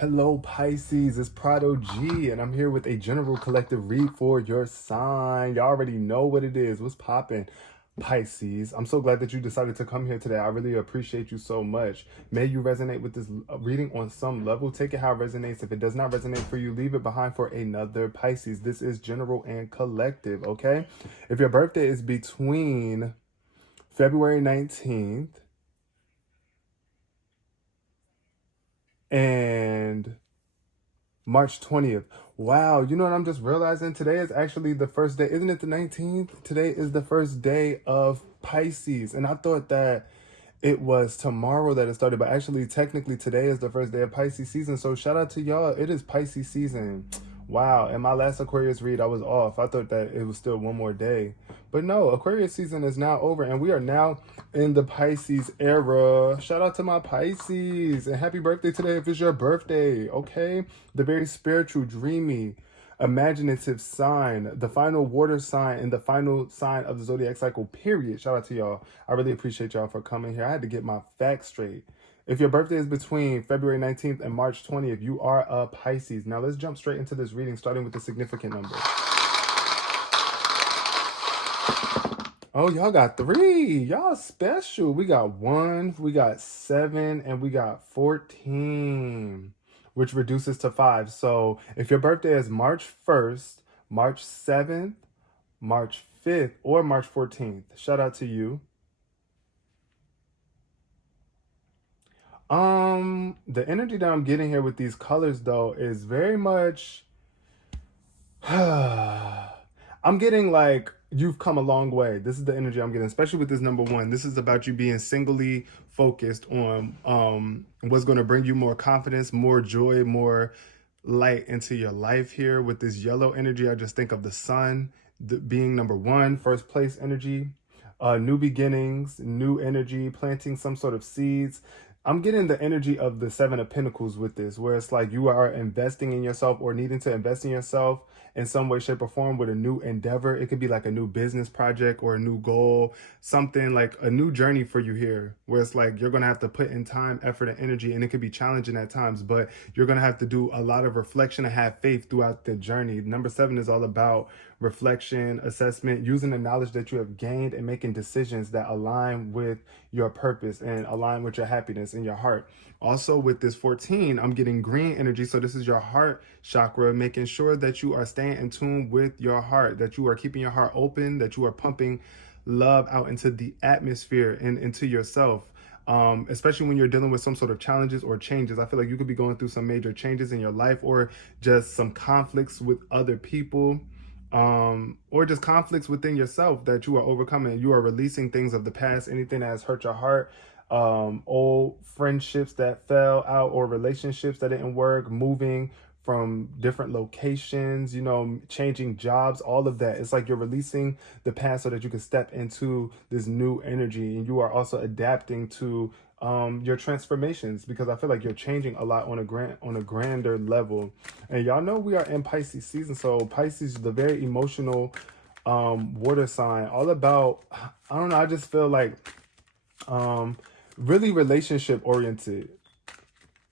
Hello Pisces, it's Prado G, and I'm here with a general collective read for your sign. Y'all already know what it is. What's poppin'? Pisces, I'm so glad that you decided to come here today. I really appreciate you so much. May you resonate with this reading on some level. Take it how it resonates. If it does not resonate for you, leave it behind for another Pisces. This is general and collective, okay? If your birthday is between February 19th and March 20th. Wow, you know what I'm just realizing? Today is actually the first day. Isn't it the 19th? Today is the first day of Pisces. And I thought that it was tomorrow that it started, but actually, technically, today is the first day of Pisces season. So shout out to y'all. It is Pisces season. Wow. And my last Aquarius read, I was off. I thought that it was still one more day. But no, Aquarius season is now over, and we are now in the Pisces era. Shout out to my Pisces. And happy birthday today if it's your birthday, okay? The very spiritual, dreamy, imaginative sign, the final water sign, and the final sign of the zodiac cycle, period. Shout out to y'all. I really appreciate y'all for coming here. I had to get my facts straight. If your birthday is between February 19th and March 20th, you are a Pisces. Now let's jump straight into this reading, starting with the significant number. Oh, y'all got 3. Y'all special. We got 1, we got 7, and we got 14, which reduces to 5. So if your birthday is March 1st, March 7th, March 5th, or March 14th, shout out to you. The energy that I'm getting here with these colors, though, is very much I'm getting like you've come a long way. This is the energy I'm getting, especially with this number 1. This is about you being singly focused on what's going to bring you more confidence, more joy, more light into your life here. With this yellow energy, I just think of the sun being number 1, first place energy, new beginnings, new energy, planting some sort of seeds. I'm getting the energy of the 7 of Pentacles with this, where it's like you are investing in yourself or needing to invest in yourself in some way, shape, or form with a new endeavor. It could be like a new business project or a new goal, something like a new journey for you here, where it's like you're going to have to put in time, effort, and energy, and it could be challenging at times, but you're going to have to do a lot of reflection and have faith throughout the journey. Number 7 is all about reflection, assessment, using the knowledge that you have gained and making decisions that align with your purpose and align with your happiness in your heart. Also with this 14, I'm getting green energy. So this is your heart chakra, making sure that you are staying in tune with your heart, that you are keeping your heart open, that you are pumping love out into the atmosphere and into yourself. Especially when you're dealing with some sort of challenges or changes. I feel like you could be going through some major changes in your life, or just some conflicts with other people, or just conflicts within yourself that you are overcoming. You are releasing things of the past, anything that has hurt your heart, old friendships that fell out or relationships that didn't work, moving from different locations, changing jobs, all of that. It's like you're releasing the past so that you can step into this new energy, and you are also adapting to your transformations, because I feel like you're changing a lot on a grander level. And y'all know we are in Pisces season, so Pisces is the very emotional water sign, all about, I don't know, I just feel like really relationship oriented.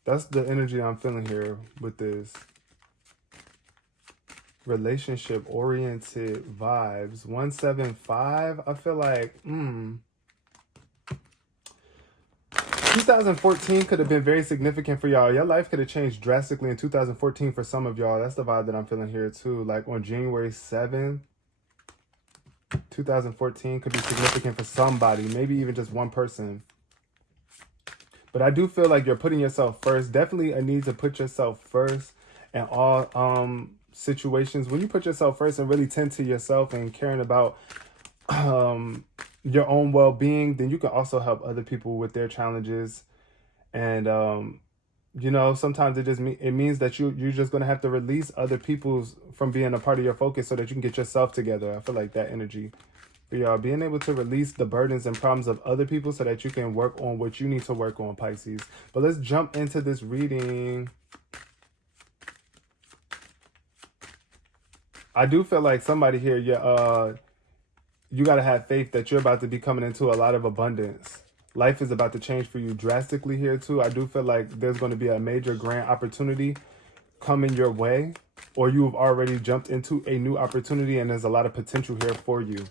That's the energy I'm feeling here with this relationship oriented vibes. 175, I feel like 2014 could have been very significant for y'all. Your life could have changed drastically in 2014 for some of y'all. That's the vibe that I'm feeling here too. Like on January 7th, 2014 could be significant for somebody, maybe even just one person. But I do feel like you're putting yourself first. Definitely a need to put yourself first in all situations. When you put yourself first and really tend to yourself and caring about your own well-being, then you can also help other people with their challenges. And sometimes it means that you're just going to have to release other people's from being a part of your focus so that you can get yourself together. I feel like that energy. But y'all, being able to release the burdens and problems of other people so that you can work on what you need to work on, Pisces. But let's jump into this reading. I do feel like somebody here, you got to have faith that you're about to be coming into a lot of abundance. Life is about to change for you drastically here too. I do feel like there's going to be a major grand opportunity coming your way, or you've already jumped into a new opportunity and there's a lot of potential here for you.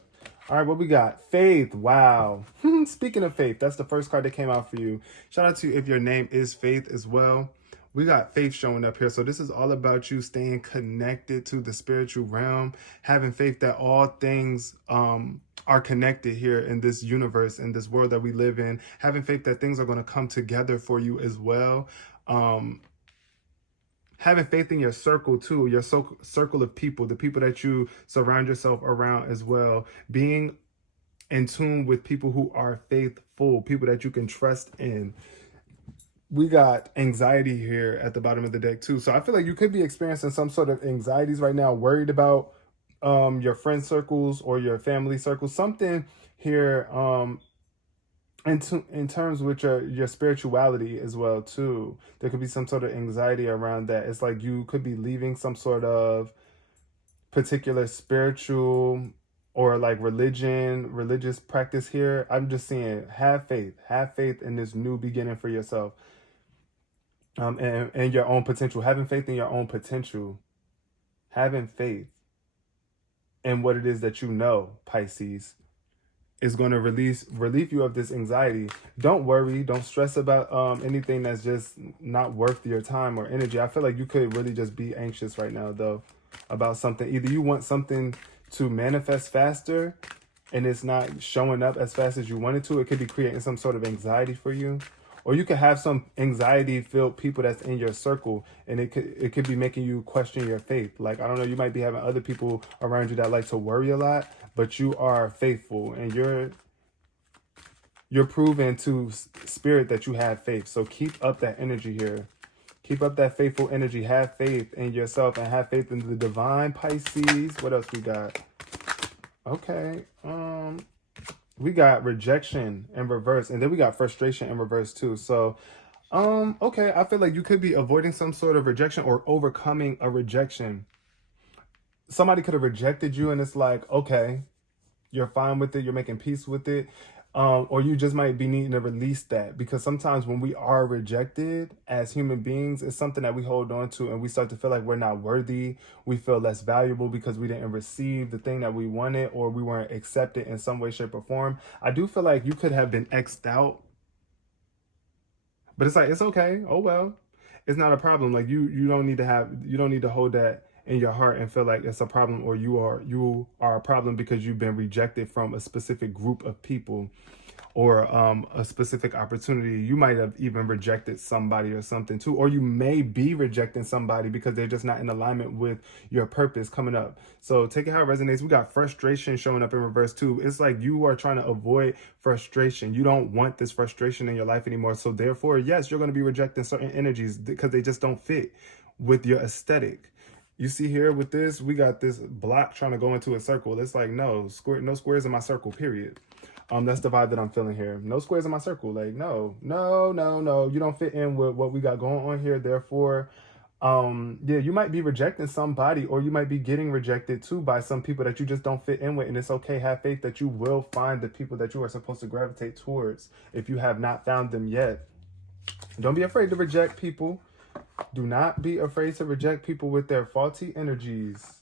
All right, what we got? Faith. Wow. Speaking of faith, that's the first card that came out for you. Shout out to you if your name is Faith as well. We got faith showing up here. So this is all about you staying connected to the spiritual realm, having faith that all things are connected here in this universe, in this world that we live in, having faith that things are going to come together for you as well. Having faith in your circle too, your circle of people, the people that you surround yourself around as well. Being in tune with people who are faithful, people that you can trust in. We got anxiety here at the bottom of the deck too. So I feel like you could be experiencing some sort of anxieties right now, worried about your friend circles or your family circles. Something here in terms with your spirituality as well too. There could be some sort of anxiety around that. It's like you could be leaving some sort of particular spiritual or like religious practice here. I'm just seeing have faith in this new beginning for yourself. And your own potential, having faith in your own potential, having faith in what it is that you know, Pisces, is going to relieve you of this anxiety. Don't worry, don't stress about anything that's just not worth your time or energy. I feel like you could really just be anxious right now though about something. Either you want something to manifest faster and it's not showing up as fast as you want it to. It could be creating some sort of anxiety for you. Or you could have some anxiety-filled people that's in your circle, and it could be making you question your faith. Like, I don't know, you might be having other people around you that like to worry a lot, but you are faithful, and you're proving to spirit that you have faith. So keep up that energy here. Keep up that faithful energy. Have faith in yourself and have faith in the divine, Pisces. What else we got? Okay. We got rejection in reverse, and then we got frustration in reverse too. So, okay, I feel like you could be avoiding some sort of rejection or overcoming a rejection. Somebody could have rejected you, and it's like, okay, you're fine with it, you're making peace with it. Or you just might be needing to release that, because sometimes when we are rejected as human beings, it's something that we hold on to and we start to feel like we're not worthy. We feel less valuable because we didn't receive the thing that we wanted, or we weren't accepted in some way, shape, or form. I do feel like you could have been X'd out, but it's like, it's okay. Oh, well, it's not a problem. Like you don't need to hold that in your heart and feel like it's a problem, or you are a problem because you've been rejected from a specific group of people or a specific opportunity. You might have even rejected somebody or something too, or you may be rejecting somebody because they're just not in alignment with your purpose coming up. So take it how it resonates. We got frustration showing up in reverse too. It's like you are trying to avoid frustration. You don't want this frustration in your life anymore. So therefore, yes, you're going to be rejecting certain energies because they just don't fit with your aesthetic. You see here with this, we got this block trying to go into a circle. It's like, no squares in my circle, period. That's the vibe that I'm feeling here. No squares in my circle. Like, no. You don't fit in with what we got going on here. Therefore, yeah, you might be rejecting somebody, or you might be getting rejected too by some people that you just don't fit in with. And it's okay. Have faith that you will find the people that you are supposed to gravitate towards if you have not found them yet. Don't be afraid to reject people. Do not be afraid to reject people with their faulty energies.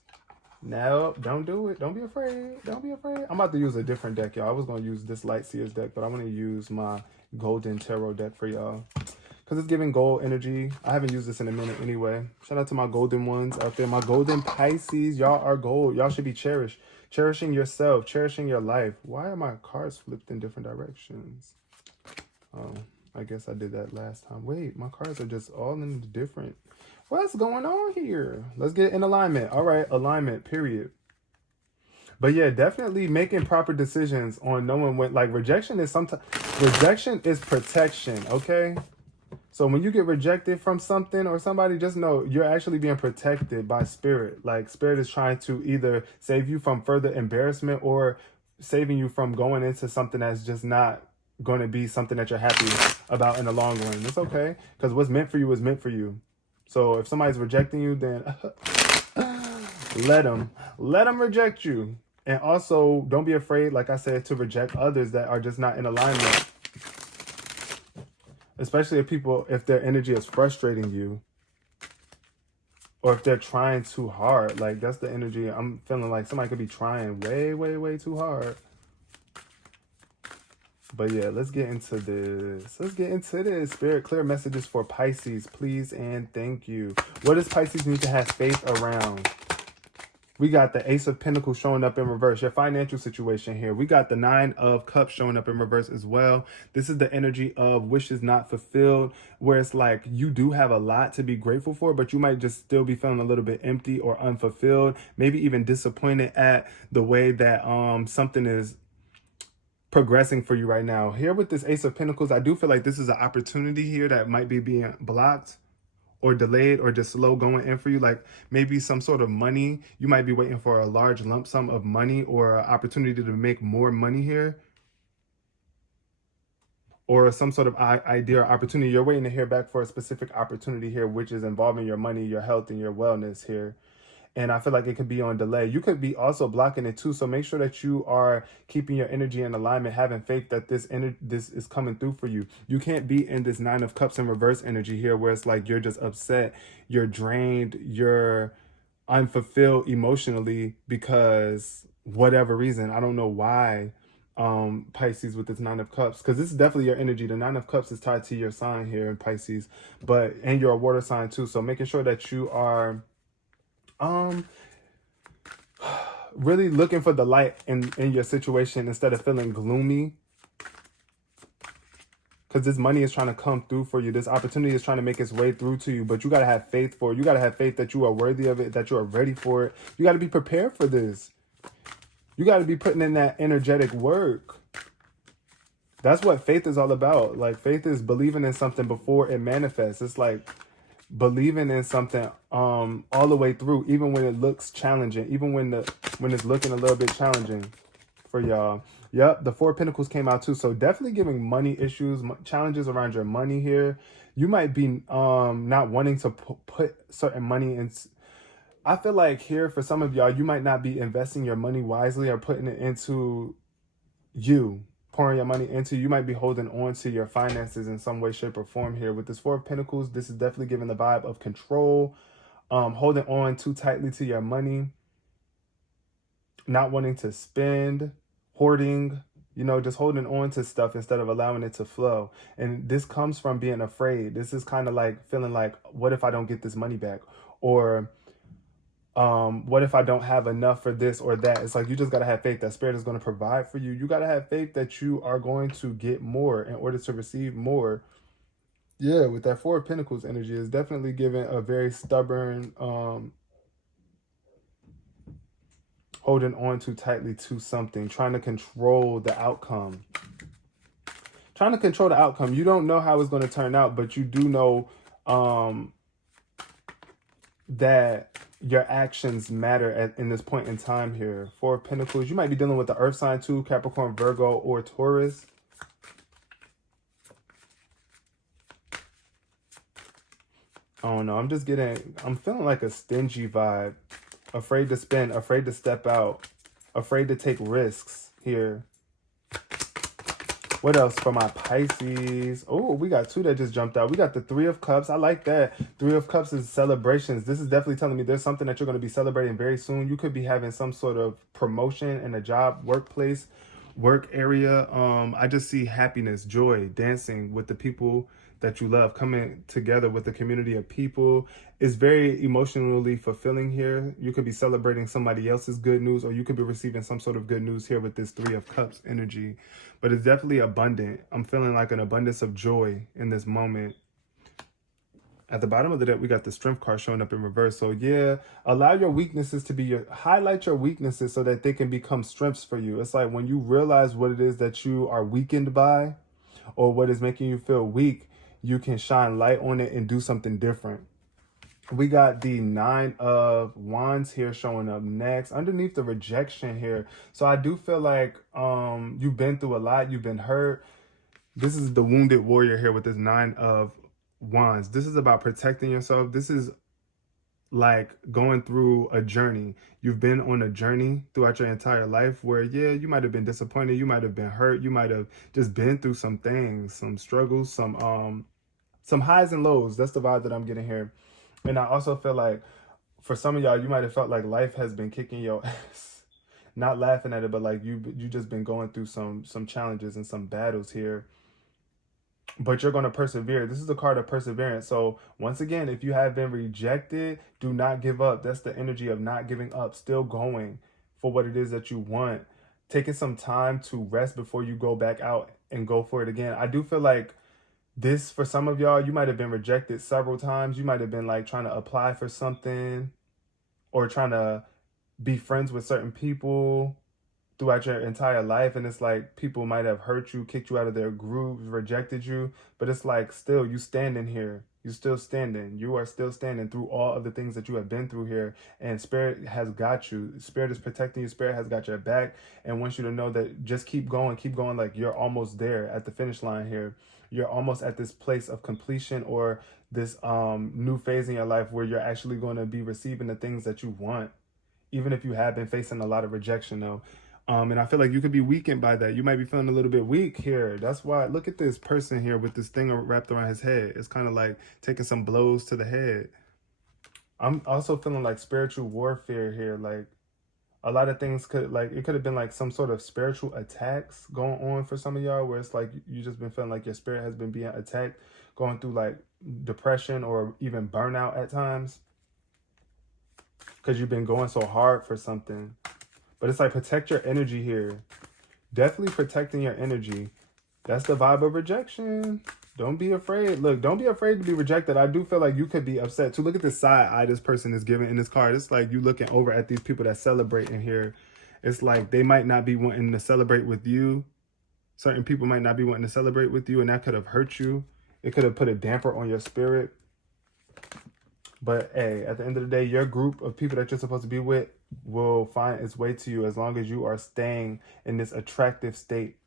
No, don't do it. Don't be afraid. Don't be afraid. I'm about to use a different deck, y'all. I was going to use this Light Seers deck, but I'm going to use my Golden Tarot deck for y'all, because it's giving gold energy. I haven't used this in a minute anyway. Shout out to my golden ones out there. My golden Pisces. Y'all are gold. Y'all should be cherished. Cherishing yourself. Cherishing your life. Why are my cards flipped in different directions? Oh, I guess I did that last time. Wait, my cards are just all in different. What's going on here? Let's get in alignment. All right, alignment, period. But yeah, definitely making proper decisions on knowing when, like, rejection is protection, okay? So when you get rejected from something or somebody, just know you're actually being protected by spirit. Like, spirit is trying to either save you from further embarrassment or saving you from going into something that's just not going to be something that you're happy about in the long run. It's okay, because what's meant for you is meant for you. So if somebody's rejecting you, then let them reject you. And also, don't be afraid, like I said, to reject others that are just not in alignment. Especially if their energy is frustrating you, or if they're trying too hard. Like, that's the energy I'm feeling. Like somebody could be trying way, way, way too hard. But yeah, let's get into this. Spirit, clear messages for Pisces, please and thank you. What does Pisces need to have faith around? We got the Ace of Pentacles showing up in reverse. Your financial situation here. We got the Nine of Cups showing up in reverse as well. This is the energy of wishes not fulfilled, where it's like you do have a lot to be grateful for, but you might just still be feeling a little bit empty or unfulfilled, maybe even disappointed at the way that something is progressing for you right now. Here with this Ace of Pentacles, I do feel like this is an opportunity here that might be being blocked or delayed or just slow going in for you. Like maybe some sort of money. You might be waiting for a large lump sum of money or an opportunity to make more money here. Or some sort of idea or opportunity. You're waiting to hear back for a specific opportunity here, which is involving your money, your health, and your wellness here. And I feel like it could be on delay. You could be also blocking it too. So make sure that you are keeping your energy in alignment, having faith that this is coming through for you. You can't be in this Nine of Cups in reverse energy here where it's like you're just upset, you're drained, you're unfulfilled emotionally because whatever reason. I don't know why, Pisces, with this Nine of Cups, because this is definitely your energy. The Nine of Cups is tied to your sign here in Pisces, and you're a water sign too. So making sure that you are really looking for the light in your situation instead of feeling gloomy, because this money is trying to come through for you. This opportunity is trying to make its way through to you, but you got to have faith for it. You got to have faith that you are worthy of it, that you are ready for it. You got to be prepared for this. You got to be putting in that energetic work. That's what faith is all about. Like, faith is believing in something before it manifests. It's like believing in something all the way through, even when it looks challenging, even when it's looking a little bit challenging for y'all. Yep, the Four of Pentacles came out too. So definitely giving money issues, challenges around your money here. You might be not wanting to put certain money in. I feel like here for some of y'all, you might not be investing your money wisely or putting it into you. Pouring your money into, you might be holding on to your finances in some way, shape, or form here. With this Four of Pentacles, this is definitely giving the vibe of control, holding on too tightly to your money, not wanting to spend, hoarding, just holding on to stuff instead of allowing it to flow. And this comes from being afraid. This is kind of like feeling like, what if I don't get this money back? Or what if I don't have enough for this or that? It's like you just got to have faith that Spirit is going to provide for you. You got to have faith that you are going to get more in order to receive more. Yeah, with that Four of Pentacles energy, is definitely giving a very stubborn, holding on too tightly to something, trying to control the outcome. You don't know how it's going to turn out, but you do know that your actions matter in this point in time here. Four of Pentacles. You might be dealing with the earth sign too, Capricorn, Virgo, or Taurus. I don't know. I'm feeling like a stingy vibe. Afraid to spend, afraid to step out, afraid to take risks here. What else for my Pisces? Oh, we got two that just jumped out. We got the Three of Cups. I like that. Three of Cups is celebrations. This is definitely telling me there's something that you're going to be celebrating very soon. You could be having some sort of promotion in a job, workplace, work area. I just see happiness, joy, dancing with the people that you love, coming together with a community of people. Is very emotionally fulfilling here. You could be celebrating somebody else's good news, or you could be receiving some sort of good news here with this Three of Cups energy. But it's definitely abundant. I'm feeling like an abundance of joy in this moment. At the bottom of the deck, we got the Strength card showing up in reverse. So yeah, allow your weaknesses to be highlight your weaknesses so that they can become strengths for you. It's like when you realize what it is that you are weakened by, or what is making you feel weak, you can shine light on it and do something different. We got the Nine of Wands here showing up next underneath the Rejection here. So I do feel like you've been through a lot. You've been hurt. This is the wounded warrior here with this Nine of Wands. This is about protecting yourself. This is like going through a journey. You've been on a journey throughout your entire life where, yeah, you might have been disappointed. You might have been hurt. You might have just been through some things, some struggles, some some highs and lows. That's the vibe that I'm getting here. And I also feel like for some of y'all, you might have felt like life has been kicking your ass. Not laughing at it, but like you just been going through some challenges and some battles here. But you're going to persevere. This is a card of perseverance. So once again, if you have been rejected, do not give up. That's the energy of not giving up, still going for what it is that you want. Taking some time to rest before you go back out and go for it again. I do feel like this, for some of y'all, you might have been rejected several times. You might have been like trying to apply for something or trying to be friends with certain people throughout your entire life, and it's like people might have hurt you, kicked you out of their groups, rejected you, but it's like still you standing here. You still standing. You are still standing through all of the things that you have been through here, and Spirit has got you. Spirit is protecting you. Spirit has got your back and wants you to know that just keep going, like you're almost there at the finish line here. You're almost at this place of completion or this new phase in your life where you're actually going to be receiving the things that you want, even if you have been facing a lot of rejection though. And I feel like you could be weakened by that. You might be feeling a little bit weak here. That's why, look at this person here with this thing wrapped around his head. It's kind of like taking some blows to the head. I'm also feeling like spiritual warfare here. Like a lot of things it could have been like some sort of spiritual attacks going on for some of y'all, where it's like you just been feeling like your spirit has been being attacked, going through like depression or even burnout at times because you've been going so hard for something. But it's like protect your energy here. Definitely protecting your energy. That's the vibe of rejection. Don't be afraid. Look, don't be afraid to be rejected. I do feel like you could be upset too. Look at the side eye this person is giving in this card. It's like you looking over at these people that celebrate in here. It's like they might not be wanting to celebrate with you. Certain people might not be wanting to celebrate with you, and that could have hurt you. It could have put a damper on your spirit. But hey, at the end of the day, your group of people that you're supposed to be with will find its way to you as long as you are staying in this attractive state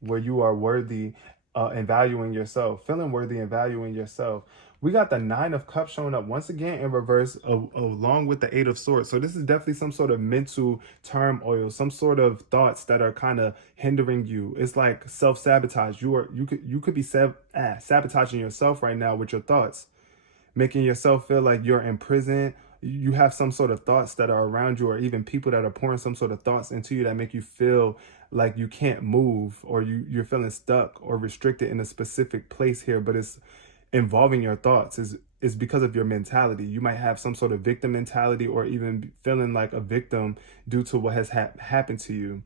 where you are worthy and valuing yourself, feeling worthy and valuing yourself. We got the 9 of Cups showing up once again in reverse along with the 8 of Swords. So this is definitely some sort of mental turmoil, some sort of thoughts that are kind of hindering you. It's like self-sabotage. You could be sabotaging yourself right now with your thoughts, making yourself feel like you're in prison. You have some sort of thoughts that are around you, or even people that are pouring some sort of thoughts into you that make you feel like you can't move, or you're feeling stuck or restricted in a specific place here, but it's involving your thoughts. Is because of your mentality. You might have some sort of victim mentality, or even feeling like a victim due to what has happened to you.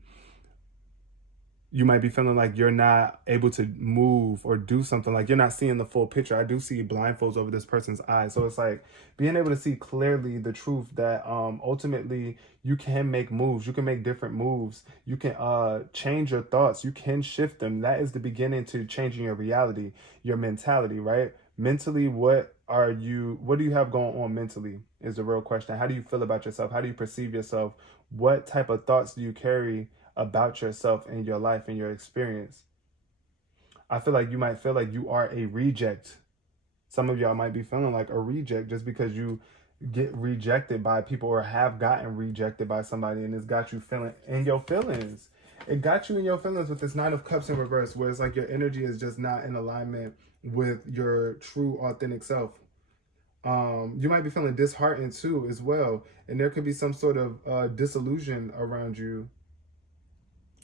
You might be feeling like you're not able to move or do something, like you're not seeing the full picture. I do see blindfolds over this person's eyes. So it's like being able to see clearly the truth that ultimately you can make moves. You can make different moves. You can change your thoughts. You can shift them. That is the beginning to changing your reality, your mentality, right? Mentally, what do you have going on mentally is the real question. How do you feel about yourself? How do you perceive yourself? What type of thoughts do you carry about yourself and your life and your experience? I feel like you might feel like you are a reject. Some of y'all might be feeling like a reject just because you get rejected by people or have gotten rejected by somebody, and it's got you feeling in your feelings. It got you in your feelings with this 9 of Cups in reverse, where it's like your energy is just not in alignment with your true authentic self. You might be feeling disheartened too as well, and there could be some sort of disillusion around you,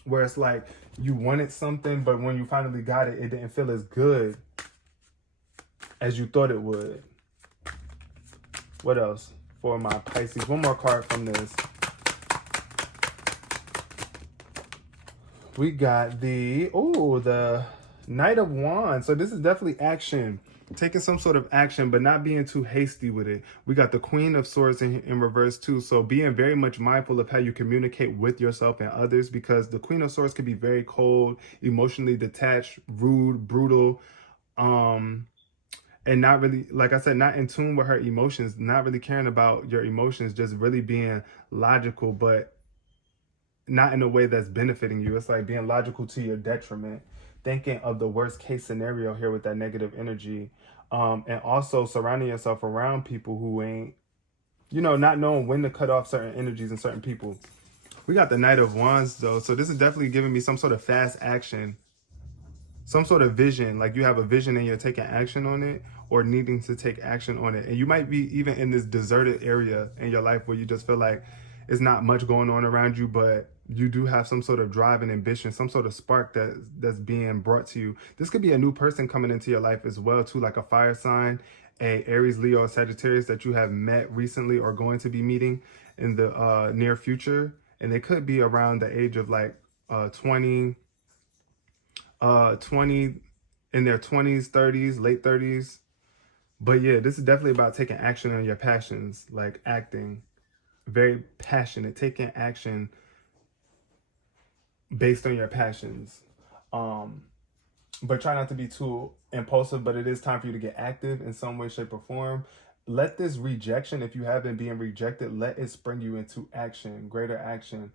where it's like you wanted something, but when you finally got it, it didn't feel as good as you thought it would. What else for my Pisces? One more card from this. We got the Knight of Wands. So this is definitely action. Taking some sort of action, but not being too hasty with it. We got the Queen of Swords in reverse too. So being very much mindful of how you communicate with yourself and others, because the Queen of Swords can be very cold, emotionally detached, rude, brutal, and not really, like I said, not in tune with her emotions, not really caring about your emotions, just really being logical, but not in a way that's benefiting you. It's like being logical to your detriment, thinking of the worst case scenario here with that negative energy, and also surrounding yourself around people who ain't, not knowing when to cut off certain energies and certain people. We got the Knight of Wands though, so this is definitely giving me some sort of fast action. some sort of vision, like you have a vision and you're taking action on it, or needing to take action on it. And you might be even in this deserted area in your life where you just feel like it's not much going on around you, but you do have some sort of drive and ambition, some sort of spark that's being brought to you. This could be a new person coming into your life as well too, like a fire sign, a Aries, Leo, or Sagittarius that you have met recently or going to be meeting in the near future. And they could be around the age of like 20 in their 20s, 30s, late 30s. But yeah, this is definitely about taking action on your passions, like acting, very passionate, taking action based on your passions. But try not to be too impulsive, but it is time for you to get active in some way, shape, or form. Let this rejection, if you have been being rejected, let it spring you into action, greater action.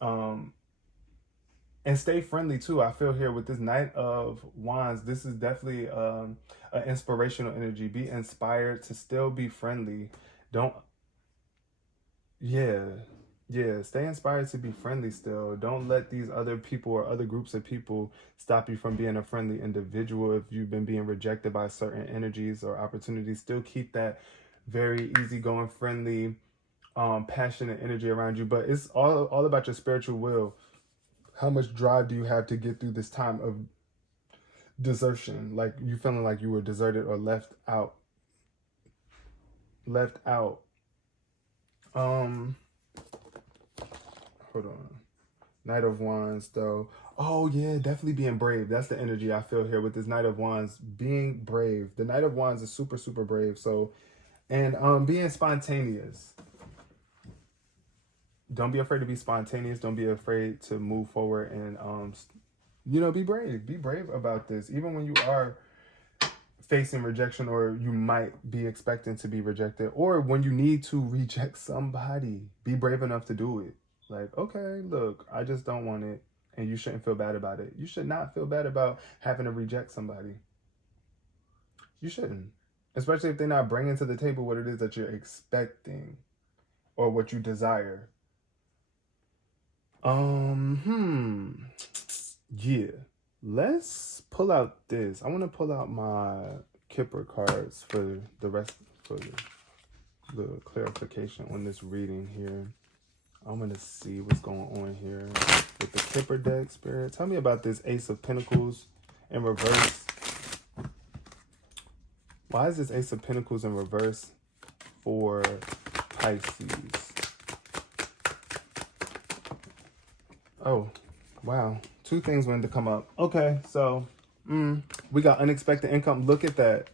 And stay friendly too. I feel here with this Knight of Wands, this is definitely an inspirational energy. Be inspired to still be friendly. Don't, yeah, stay inspired to be friendly still. Don't let these other people or other groups of people stop you from being a friendly individual. If you've been being rejected by certain energies or opportunities, still keep that very easygoing, friendly, passionate energy around you. But it's all about your spiritual will. How much drive do you have to get through this time of desertion? Like you feeling like you were deserted or left out. Hold on. Knight of Wands though. Oh yeah, definitely being brave. That's the energy I feel here with this Knight of Wands. Being brave. The Knight of Wands is super, super brave. So, and being spontaneous. Don't be afraid to be spontaneous. Don't be afraid to move forward and, be brave. Be brave about this. Even when you are facing rejection, or you might be expecting to be rejected, or when you need to reject somebody, be brave enough to do it. Like, okay, look, I just don't want it. And you shouldn't feel bad about it. You should not feel bad about having to reject somebody. You shouldn't. Especially if they're not bringing to the table what it is that you're expecting or what you desire. Yeah. Let's pull out this. I want to pull out my Kipper cards for the rest, for the clarification on this reading here. I'm going to see what's going on here with the Kipper deck, Spirit. Tell me about this Ace of Pentacles in reverse. Why is this Ace of Pentacles in reverse for Pisces? Oh, wow. Two things wanted to come up. Okay, so we got unexpected income. Look at that.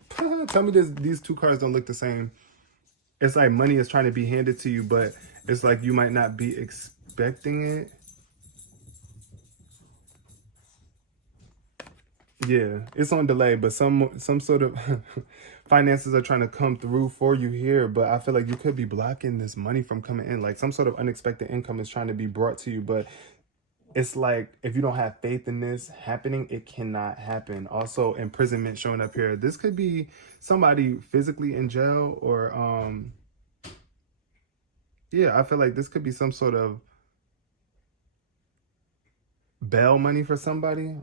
Tell me these two cards don't look the same. It's like money is trying to be handed to you, but it's like you might not be expecting it. Yeah, it's on delay, but some sort of finances are trying to come through for you here, but I feel like you could be blocking this money from coming in. Like some sort of unexpected income is trying to be brought to you, but it's like if you don't have faith in this happening, it cannot happen. Also, imprisonment showing up here. This could be somebody physically in jail, or yeah, I feel like this could be some sort of bail money for somebody.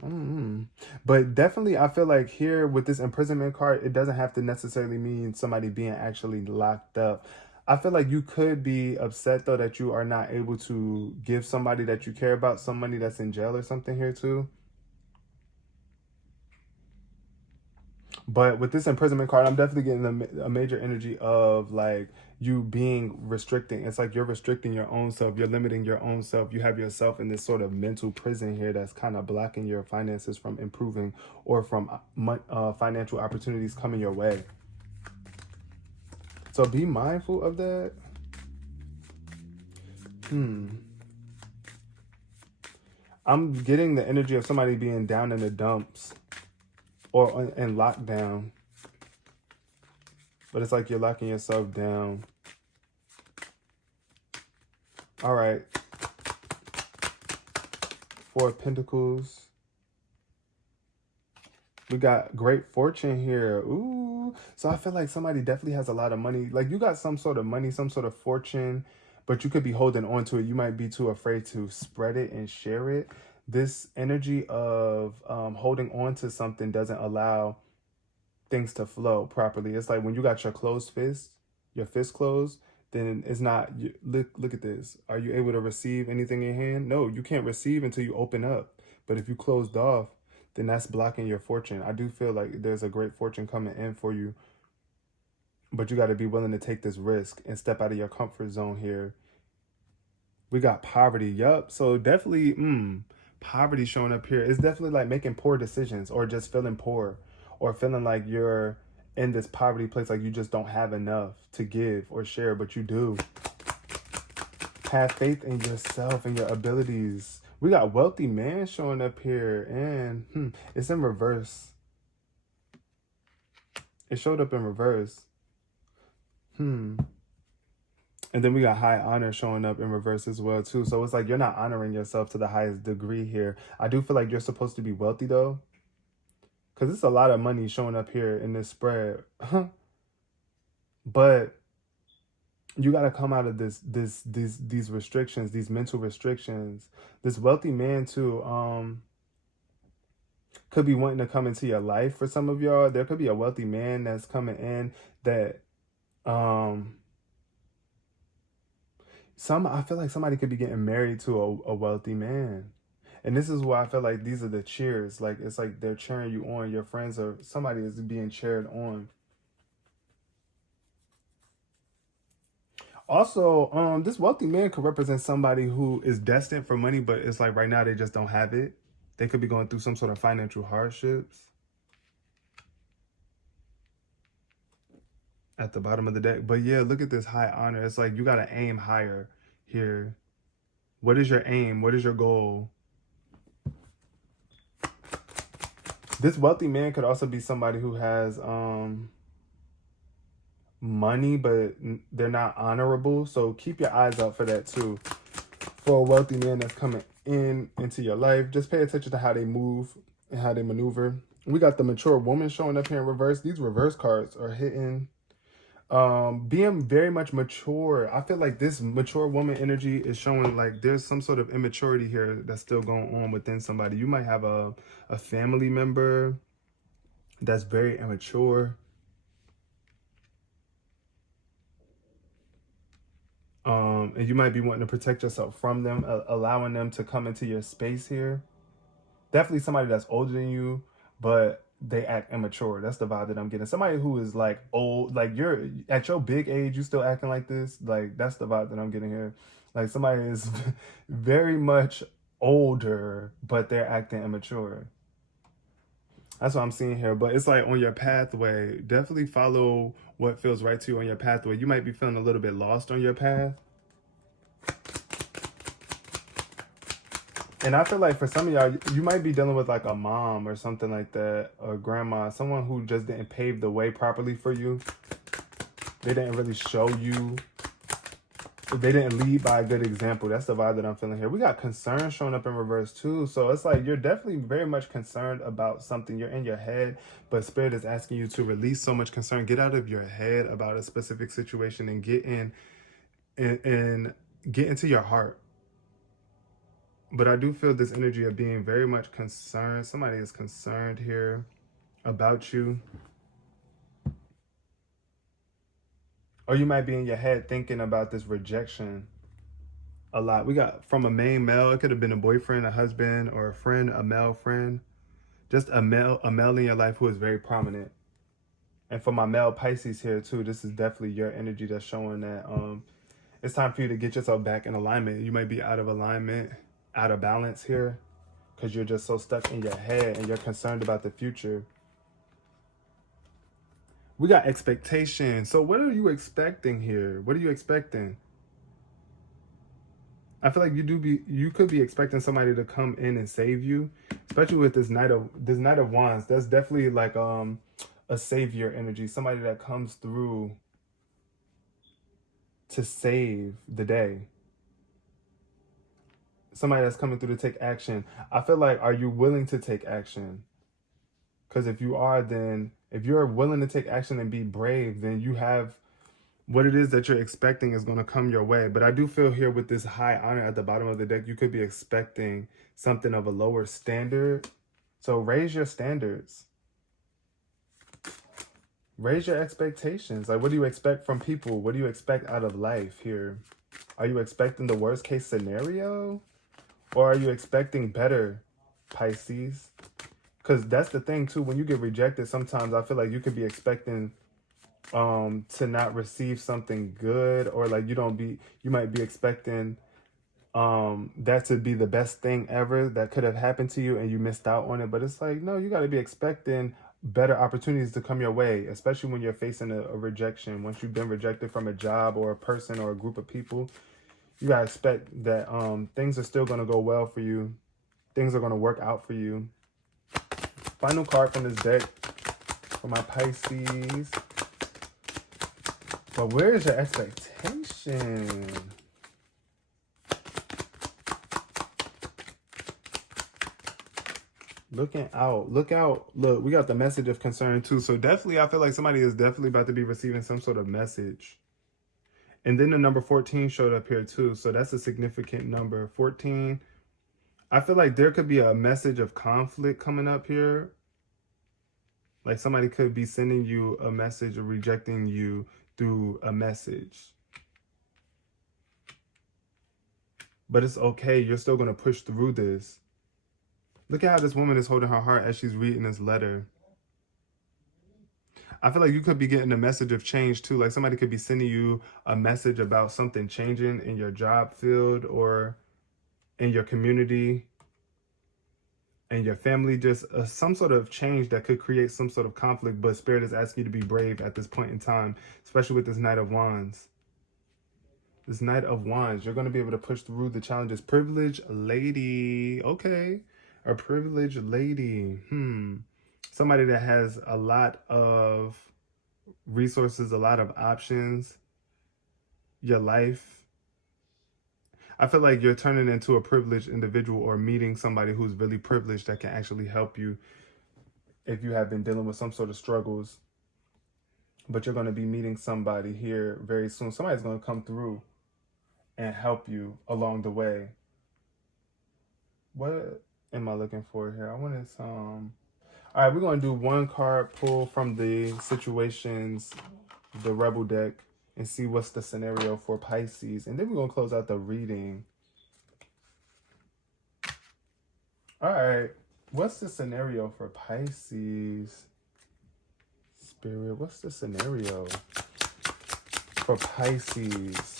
But definitely I feel like here with this imprisonment card, it doesn't have to necessarily mean somebody being actually locked up. I feel like you could be upset though that you are not able to give somebody that you care about some money that's in jail or something here too. But with this imprisonment card, I'm definitely getting a major energy of like you being restricting. It's like you're restricting your own self. You're limiting your own self. You have yourself in this sort of mental prison here that's kind of blocking your finances from improving or from financial opportunities coming your way. So be mindful of that. I'm getting the energy of somebody being down in the dumps or in lockdown. But it's like you're locking yourself down. All right. Four of Pentacles. We got great fortune here. Ooh. So I feel like somebody definitely has a lot of money. Like you got some sort of money, some sort of fortune, but you could be holding on to it. You might be too afraid to spread it and share it. this energy of holding on to something doesn't allow things to flow properly. It's like when you got your closed fist, your fist closed, then it's not, look at this. Are you able to receive anything in hand? No, you can't receive until you open up. But if you closed off, then that's blocking your fortune. I do feel like there's a great fortune coming in for you, but you got to be willing to take this risk and step out of your comfort zone here. We got poverty. Yup. So definitely, poverty showing up here. It's definitely like making poor decisions or just feeling poor or feeling like you're in this poverty place, like you just don't have enough to give or share, but you do. Have faith in yourself and your abilities. We got wealthy man showing up here, and it's in reverse. It showed up in reverse. And then we got high honor showing up in reverse as well too. So it's like you're not honoring yourself to the highest degree here. I do feel like you're supposed to be wealthy though, because it's a lot of money showing up here in this spread. But you got to come out of these restrictions, these mental restrictions. This wealthy man too could be wanting to come into your life for some of y'all. There could be a wealthy man that's coming in that I feel like somebody could be getting married to a wealthy man. And this is why I feel like these are the cheers. Like, it's like they're cheering you on. Your friends or somebody is being cheered on. Also, this wealthy man could represent somebody who is destined for money, but it's like right now they just don't have it. They could be going through some sort of financial hardships. At the bottom of the deck. But yeah, look at this high honor. It's like you got to aim higher here. What is your aim? What is your goal? This wealthy man could also be somebody who has money, but they're not honorable. So keep your eyes out for that too. For a wealthy man that's coming into your life, just pay attention to how they move and how they maneuver. We got the mature woman showing up here in reverse. These reverse cards are hitting. Being very much mature. I feel like this mature woman energy is showing like there's some sort of immaturity here that's still going on within somebody. You might have a family member that's very immature. And you might be wanting to protect yourself from them, allowing them to come into your space here. Definitely somebody that's older than you, but they act immature. That's the vibe that I'm getting. Somebody who is like old, like you're at your big age, you still acting like this. Like that's the vibe that I'm getting here. Like somebody is very much older, but they're acting immature. That's what I'm seeing here. But it's like on your pathway, definitely follow what feels right to you on your pathway. You might be feeling a little bit lost on your path. And I feel like for some of y'all, you might be dealing with like a mom or something like that, or grandma, someone who just didn't pave the way properly for you. They didn't really show you. They didn't lead by a good example. That's the vibe that I'm feeling here. We got concern showing up in reverse too. So it's like you're definitely very much concerned about something. You're in your head, but Spirit is asking you to release so much concern. Get out of your head about a specific situation and get into your heart. But I do feel this energy of being very much concerned. Somebody is concerned here about you. Or you might be in your head thinking about this rejection a lot. We got from a main male. It could have been a boyfriend, a husband, or a friend, a male friend. Just a male in your life who is very prominent. And for my male Pisces here too, this is definitely your energy that's showing that it's time for you to get yourself back in alignment. You might be out of alignment, out of balance here, because you're just so stuck in your head and you're concerned about the future. We got expectation. So what are you expecting here? What are you expecting? I feel like you could be expecting somebody to come in and save you, especially with this Knight of Wands. That's definitely like a savior energy, somebody that comes through to save the day. Somebody that's coming through to take action. I feel like, are you willing to take action? Because if you are, then if you're willing to take action and be brave, then you have what it is that you're expecting is going to come your way. But I do feel here with this high honor at the bottom of the deck, you could be expecting something of a lower standard. So raise your standards. Raise your expectations. Like, what do you expect from people? What do you expect out of life here? Are you expecting the worst case scenario? Or are you expecting better, Pisces? Because that's the thing too. When you get rejected, sometimes I feel like you could be expecting to not receive something good, or like you might be expecting that to be the best thing ever that could have happened to you, and you missed out on it. But it's like, no, you got to be expecting better opportunities to come your way, especially when you're facing a rejection. Once you've been rejected from a job or a person or a group of people, you got to expect that things are still going to go well for you. Things are going to work out for you. Final card from this deck for my Pisces. But where is your expectation? Looking out. Look out. Look, we got the message of concern too. So definitely, I feel like somebody is definitely about to be receiving some sort of message. And then the number 14 showed up here too. So that's a significant number. 14. I feel like there could be a message of conflict coming up here. Like somebody could be sending you a message or rejecting you through a message. But it's okay. You're still going to push through this. Look at how this woman is holding her heart as she's reading this letter. I feel like you could be getting a message of change too. Like somebody could be sending you a message about something changing in your job field or in your community and your family. Just some sort of change that could create some sort of conflict. But Spirit is asking you to be brave at this point in time, especially with this Knight of Wands. This Knight of Wands, you're going to be able to push through the challenges. Privileged lady. Okay. A privileged lady. Somebody that has a lot of resources, a lot of options. Your life. I feel like you're turning into a privileged individual or meeting somebody who's really privileged that can actually help you if you have been dealing with some sort of struggles. But you're going to be meeting somebody here very soon. Somebody's going to come through and help you along the way. What am I looking for here? I wanted some... All right, we're going to do one card pull from the situations, the Rebel deck, and see what's the scenario for Pisces. And then we're going to close out the reading. All right, what's the scenario for Pisces? Spirit, what's the scenario for Pisces?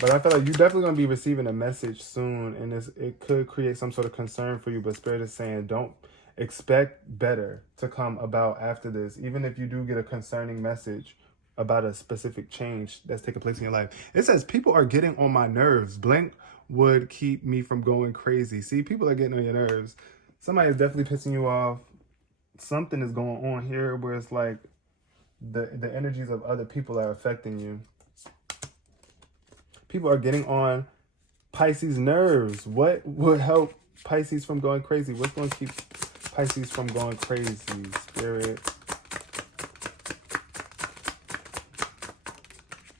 But I feel like you're definitely going to be receiving a message soon, and it could create some sort of concern for you. But Spirit is saying don't expect better to come about after this. Even if you do get a concerning message about a specific change that's taking place in your life. It says, people are getting on my nerves. Blank would keep me from going crazy. See, people are getting on your nerves. Somebody is definitely pissing you off. Something is going on here where it's like the energies of other people are affecting you. People are getting on Pisces' nerves. What would help Pisces from going crazy? What's going to keep Pisces from going crazy? Spirit.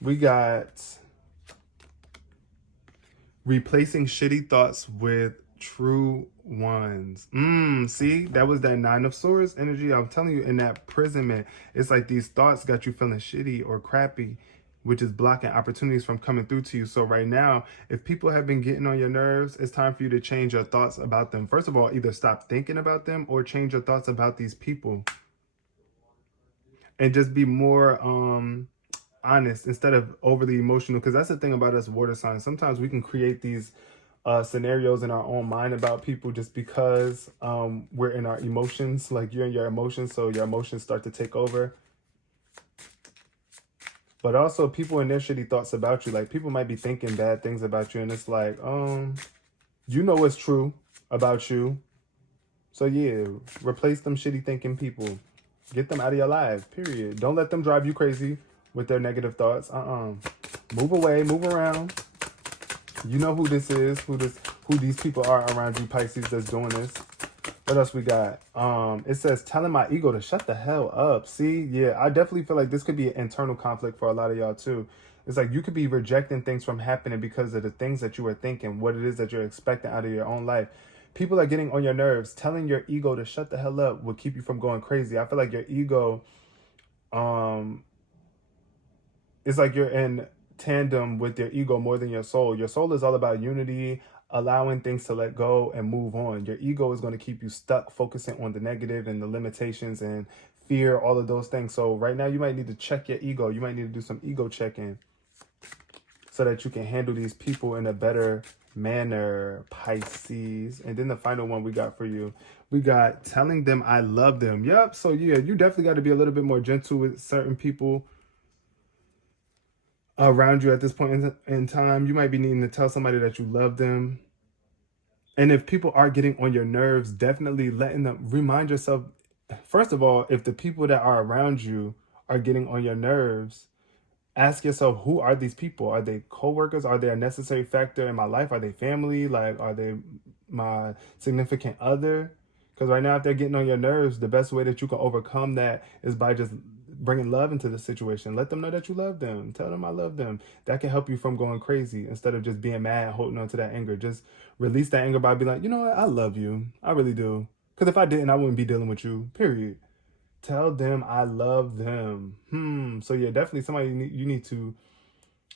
We got replacing shitty thoughts with true ones. See, that was that Nine of Swords energy. I'm telling you, in that imprisonment, it's like these thoughts got you feeling shitty or crappy, which is blocking opportunities from coming through to you. So right now, if people have been getting on your nerves, it's time for you to change your thoughts about them. First of all, either stop thinking about them or change your thoughts about these people. And just be more honest instead of overly emotional. Because that's the thing about us water signs. Sometimes we can create these scenarios in our own mind about people just because we're in our emotions. Like you're in your emotions, so your emotions start to take over. But also people in their shitty thoughts about you. Like people might be thinking bad things about you. And it's like, you know what's true about you. So yeah, replace them shitty thinking people. Get them out of your life, period. Don't let them drive you crazy with their negative thoughts. Move away, move around. You know who this is, who these people are around you, Pisces, that's doing this. What else we got? It says telling my ego to shut the hell up. See, yeah, I definitely feel like this could be an internal conflict for a lot of y'all too. It's like you could be rejecting things from happening because of the things that you are thinking, what it is that you're expecting out of your own life. People are getting on your nerves. Telling your ego to shut the hell up will keep you from going crazy. I feel like your ego, it's like you're in tandem with your ego more than your soul. Your soul is all about unity, allowing things to let go and move on. Your ego is going to keep you stuck focusing on the negative and the limitations and fear, all of those things. So right now you might need to check your ego. You might need to do some ego checking so that you can handle these people in a better manner, Pisces. And then the final one we got for you, we got telling them I love them. Yep. So yeah, you definitely got to be a little bit more gentle with certain people around you at this point in time. You might be needing to tell somebody that you love them. And if people are getting on your nerves, definitely letting them remind yourself, first of all, if the people that are around you are getting on your nerves, ask yourself, who are these people? Are they coworkers? Are they a necessary factor in my life? Are they family? Like, are they my significant other? Because right now, if they're getting on your nerves, the best way that you can overcome that is by just bringing love into the situation. Let them know that you love them. Tell them I love them. That can help you from going crazy instead of just being mad, holding on to that anger. Just release that anger by being like, you know what? I love you. I really do. Because if I didn't, I wouldn't be dealing with you, period. Tell them I love them. So yeah, definitely somebody you need to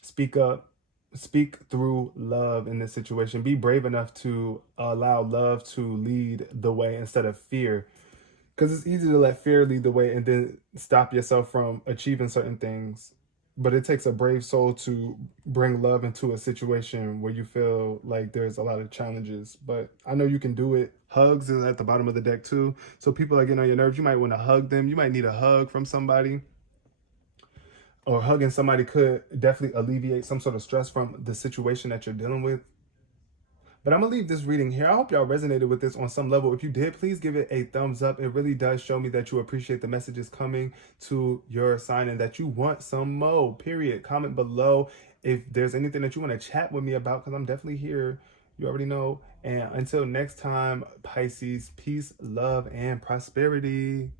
speak up, speak through love in this situation. Be brave enough to allow love to lead the way instead of fear. Because it's easy to let fear lead the way and then stop yourself from achieving certain things. But it takes a brave soul to bring love into a situation where you feel like there's a lot of challenges. But I know you can do it. Hugs is at the bottom of the deck too. So people are getting on your nerves. You might want to hug them. You might need a hug from somebody. Or hugging somebody could definitely alleviate some sort of stress from the situation that you're dealing with. But I'm going to leave this reading here. I hope y'all resonated with this on some level. If you did, please give it a thumbs up. It really does show me that you appreciate the messages coming to your sign and that you want some more, period. Comment below if there's anything that you want to chat with me about, because I'm definitely here. You already know. And until next time, Pisces, peace, love, and prosperity.